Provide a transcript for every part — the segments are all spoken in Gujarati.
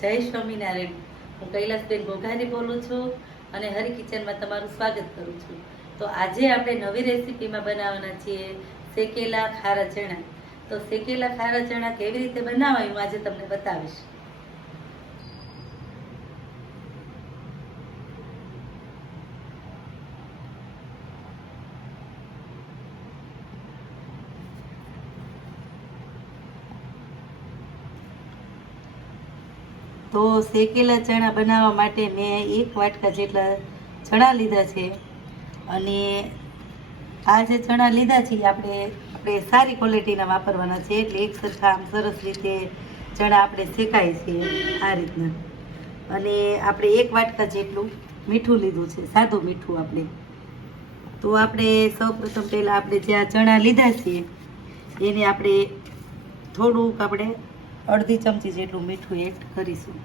જય સ્વામિનારાયણ. હું કૈલાસબેન ઘોઘાની બોલું છું અને હરી કિચનમાં તમારું સ્વાગત કરું છું. તો આજે આપણે નવી રેસીપીમાં બનાવવાના છીએ શેકેલા ખારા ચણા. તો શેકેલા ખારા ચણા કેવી રીતે બનાવાય હું આજે તમને બતાવીશ. તો શેકેલા ચણા બનાવવા માટે મેં એક વાટકા જેટલા ચણા લીધા છે. અને આ જે ચણા લીધા છે આપણે આપણે સારી ક્વોલિટીના વાપરવાના છે, એટલે એક સરખા આમ સરસ રીતે ચણા આપણે શેકાય છે આ રીતના. અને આપણે એક વાટકા જેટલું મીઠું લીધું છે, સાદું મીઠું આપણે. તો આપણે સૌપ્રથમ પહેલાં આપણે જે આ ચણા લીધા છે, એને આપણે થોડુંક આપણે અડધી ચમચી જેટલું મીઠું એડ કરીશું.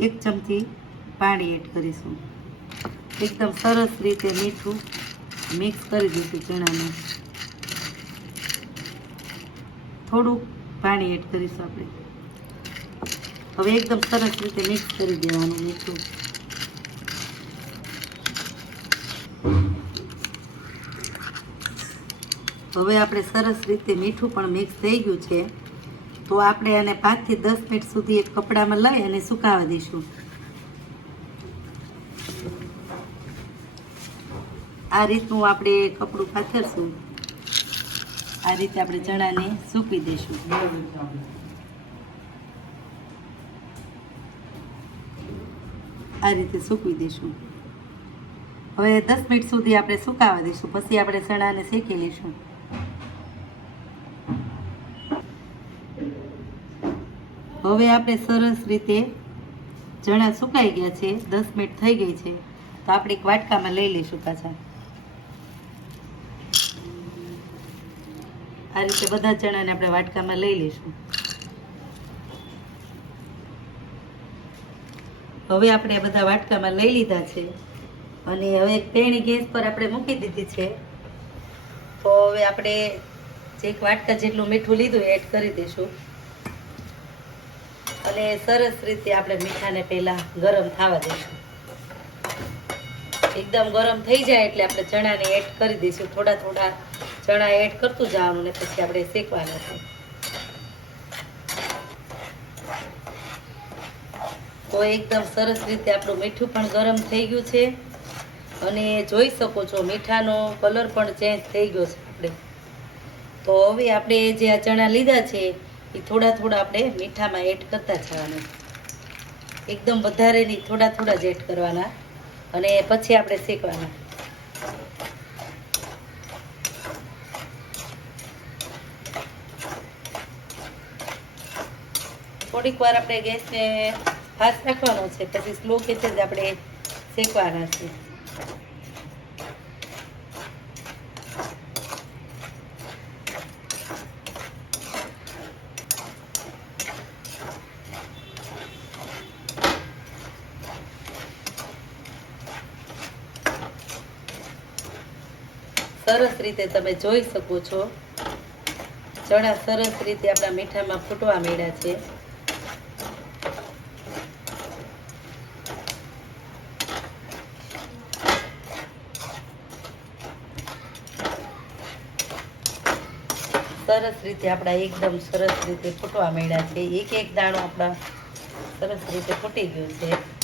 એક ચમચી પાણી એડ કરીશું. એકદમ સરસ રીતે મીઠું મિક્સ કરી દઈશું ચણાને. થોડુંક પાણી એડ કરીશું આપણે. હવે એકદમ સરસ રીતે મિક્સ કરી દેવાનું મીઠું. હવે આપણે સરસ રીતે મીઠું પણ મિક્સ થઈ ગયું છે. તો આપણે આને પાંચથી દસ મિનિટ સુધી એક કપડામાં લઈ અને સુકાવા દઈશું. આ રીતનું આપણે કપડું પાથરશું. આ રીતે આપણે ચણાને સૂકવી દઈશું. આ રીતે સૂકવી દઈશું. હવે દસ મિનિટ સુધી આપણે સુકાવા દઈશું. પછી આપણે ચણાને શેકી લઈશું. હવે આપણે સરસ રીતે ચણા સુકાઈ ગયા છે, દસ મિનિટ થઈ ગઈ છે. તો આપણે એક વાટકામાં લઈ લઈશું પાછા. આ રીતે બધા ચણાને આપણે વાટકામાં લઈ લઈશું. હવે આપણે આ બધા વાટકામાં લઈ લીધા છે. અને હવે પેણી ગેસ પર આપણે મૂકી દીધી છે. તો હવે આપણે એક વાટકા જેટલું મીઠું લીધું એડ કરી દઈશું. અને સરસ રીતે આપણે મીઠાને પહેલા ગરમ થવા દઈશું. એકદમ ગરમ થઈ જાય એટલે આપણે ચણાને એડ કરી દઈશું. થોડા થોડા ચણા એડ કરતું જવાનું ને પછી આપણે શેકવાના છે. તો એકદમ સરસ રીતે આપણું મીઠું પણ ગરમ થઈ ગયું છે. અને જોઈ શકો છો, મીઠાનો કલર પણ ચેન્જ થઈ ગયો છે. આપણે તો હવે આપણે જે આ ચણા લીધા છે એ થોડા થોડા આપણે મીઠામાં એડ કરતા જવાના. એકદમ વધારે નહીં, થોડા થોડા જ એડ કરવાના. અને પછી આપણે શેકવાના. થોડીક વાર આપણે ગેસને ફાસ્ટ રાખવાનો છે, પછી સ્લો ગેસે જ આપણે શેકવાના છે. સરસ રીતે તમે જોઈ શકો છો. ચણા સરસ રીતે આપણા મીઠામાં ફૂટવા માંડ્યા છે. સરસ રીતે આપણા એકદમ સરસ રીતે ફૂટવા માંડ્યા છે. એક એક દાણો આપણા સરસ રીતે ફૂટી ગયું છે.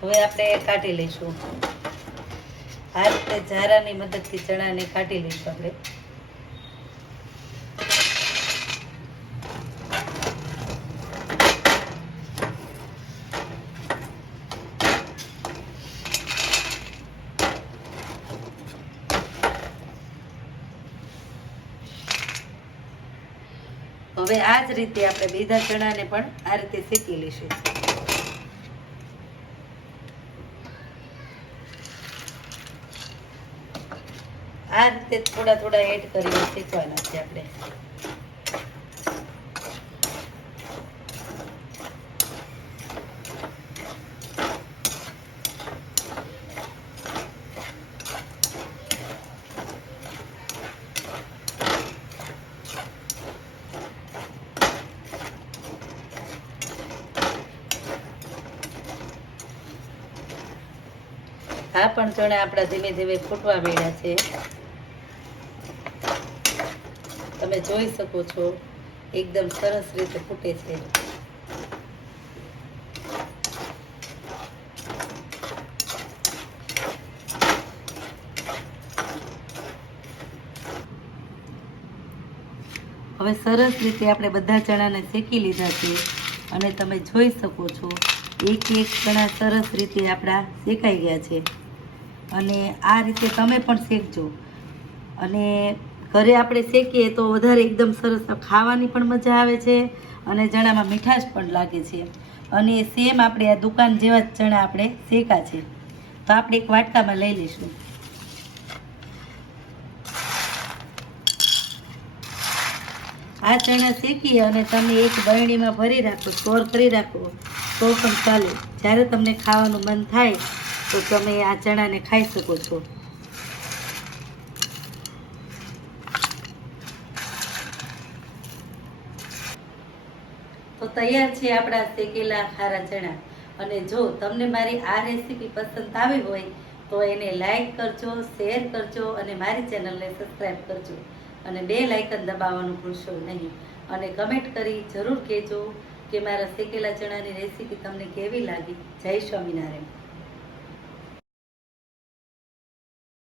હવે આપણે કાઢી લઈશું. આ રીતે ઝારાની મદદથી ચણાને કાઢી લઈશું આપણે. હવે આ જ રીતે આપણે બીજા ચણાને પણ આ રીતે શેકી લઈશું. આ રીતે થોડા થોડા એડ કરીને શીખવાના છે આપણે. આ પણ ચણા આપણા ધીમે ધીમે ફૂટવા મળ્યા છે. તમે જોઈ શકો છો, એકદમ સરસ રીતે ફૂટે છે. હવે સરસ રીતે આપણે બધા ચણાને શેકી લીધા છે અને તમે જોઈ શકો છો એક એક ચણા સરસ રીતે આપણા શેકાઈ ગયા છે. અને આ રીતે તમે પણ શેકજો. અને ઘરે આપણે શેકીએ તો વધારે એકદમ સરસ ખાવાની પણ મજા આવે છે અને ચણામાં મીઠાશ પણ લાગે છે. અને સેમ આપણે આ દુકાન જેવા જ ચણા આપણે શેકા છે. તો આપણે એક વાટકામાં લઈ લઈશું. આ ચણા શેકી અને તમે એક બરણીમાં ભરી રાખો, સ્ટોર કરી રાખો, તો પણ ચાલે. જ્યારે તમને ખાવાનું મન થાય, તો તમે આ ચણાને ખાઈ શકો છો. તો તૈયાર છે આપણા શેકેલા ખારા ચણા. અને જો તમને મારી આ રેસીપી પસંદ આવી હોય, તો એને લાઈક કરજો, શેર કરજો અને મારી ચેનલને સબસ્ક્રાઈબ કરજો. અને બે લાઇકન દબાવવાનું ભૂલશો નહીં. અને કમેન્ટ કરી જરૂર કહેજો કે મારા શેકેલા ચણાની રેસીપી તમને કેવી લાગી. જય સ્વામિનારાયણ.